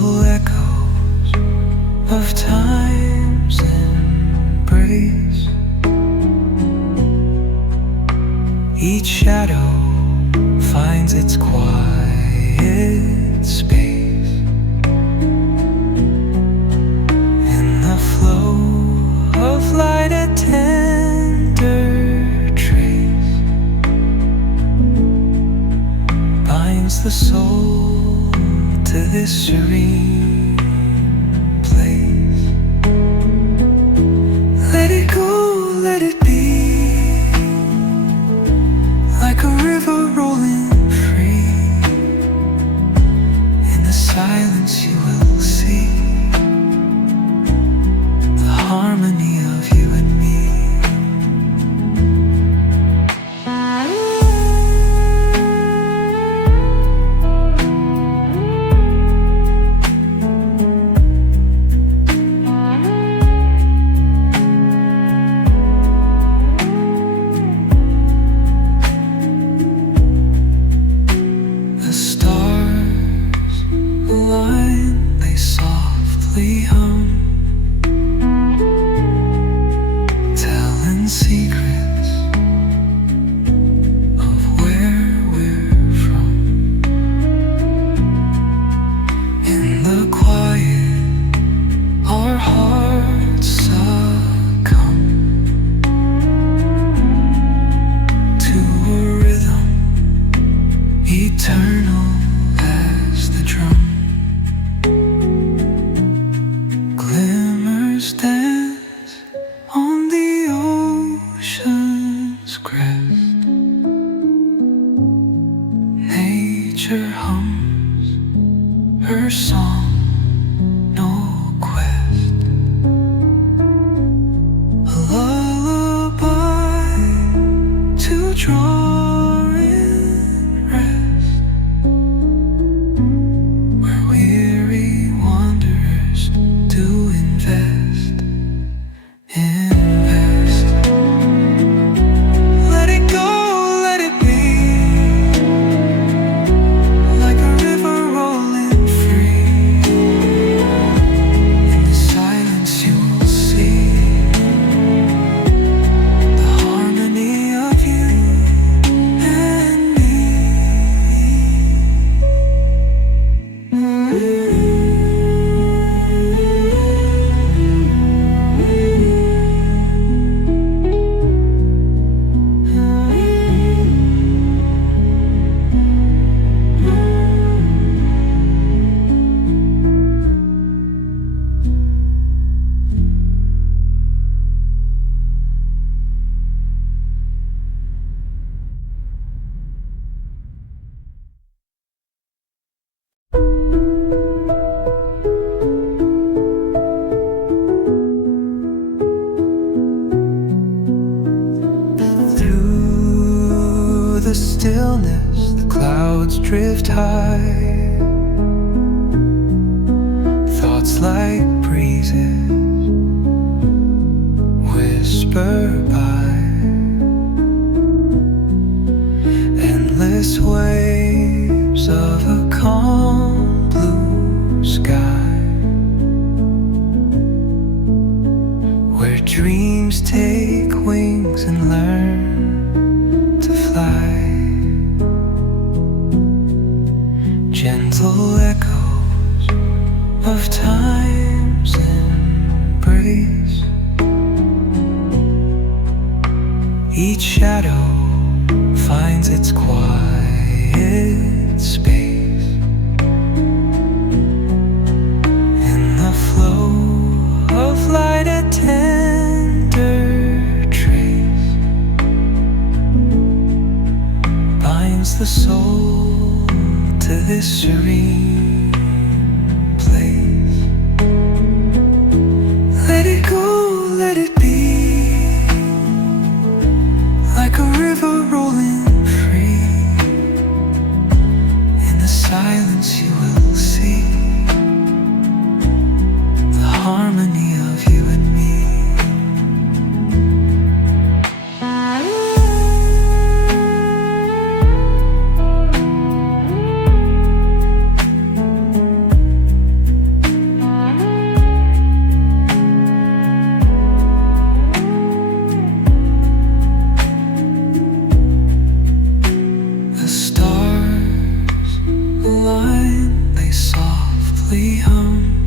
gentle echoes of time's embrace. Each shadow finds its quiet space in the flow of light, a tender trace binds the soul to this serene place. Let it go, let it be, like a river rolling free. In the silence you will see the harmony of you and me. The stars align, they softly hum, telling secrets of where we're from. In the quiet, our hearts succumb to a rhythm eternal as the drum. Glimmers dance on the ocean's crest. Nature hums her song, no quest. A lullaby to draw in rest, where weary wanderers do invest. Let it go, let it be, like a river rolling free. In the silence you will see the harmony of you and me. Through the stillness, the clouds drift high. Thoughts like breezes whisper by. Endless waves of a calm blue sky, where dreams take wings and learn to fly. Gentle echoes of time's embrace. Each shadow finds its quiet space in the flow of light, a tender trace binds the soul to this serene place. Let it go, let it be, like a river rolling free. In the silence you will see the harmony of you and me. come.